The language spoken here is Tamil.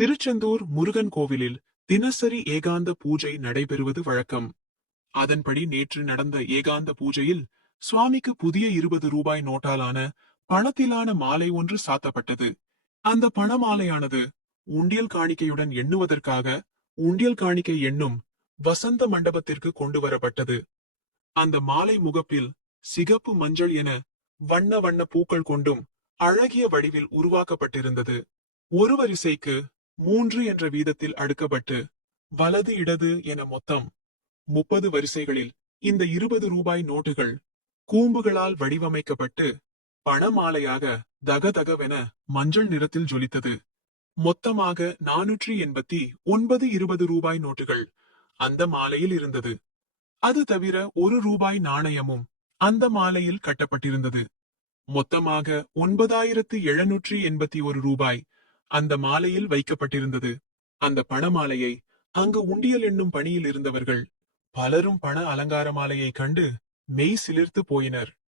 திருச்செந்தூர் முருகன் கோவிலில் தினசரி ஏகாந்த பூஜை நடைபெறுவது வழக்கம். அதன்படி நேற்று நடந்த ஏகாந்த பூஜையில் சுவாமிக்கு புதிய 20 ரூபாய் நோட்டாலான பணத்திலான மாலை ஒன்று சாத்தப்பட்டது. அந்த பணமாலையானது உண்டியல் காணிக்கையுடன் எண்ணுவதற்காக உண்டியல் காணிக்கை எண்ணும் வசந்த மண்டபத்திற்கு கொண்டு வரப்பட்டது. அந்த மாலை முகப்பில் சிகப்பு மஞ்சள் என வண்ண வண்ண பூக்கள் கொண்டும் அழகிய வடிவில் உருவாக்கப்பட்டிருந்தது. ஒரு வரிசைக்கு 3 என்ற வீதத்தில் அடுக்கப்பட்டு வலது இடது என மொத்தம் 30 வரிசைகளில் இந்த 20 ரூபாய் நோட்டுகள் கூம்புகளால் வடிவமைக்கப்பட்டு பணமாலையாக தகதகவென மஞ்சள் நிறத்தில் ஜொலித்தது. மொத்தமாக 489 20 ரூபாய் நோட்டுகள் அந்த மாலையில் இருந்தது. அது தவிர 1 ரூபாய் நாணயமும் அந்த மாலையில் கட்டப்பட்டிருந்தது. மொத்தமாக 9781 ரூபாய் அந்த மாலையில் வைக்கப்பட்டிருந்தது. அந்த பணமாலையை அங்கு உண்டியல் எண்ணும் பணியில் இருந்தவர்கள் பலரும் பண அலங்கார மாலையை கண்டு மெய் சிலிர்த்து போயினர்.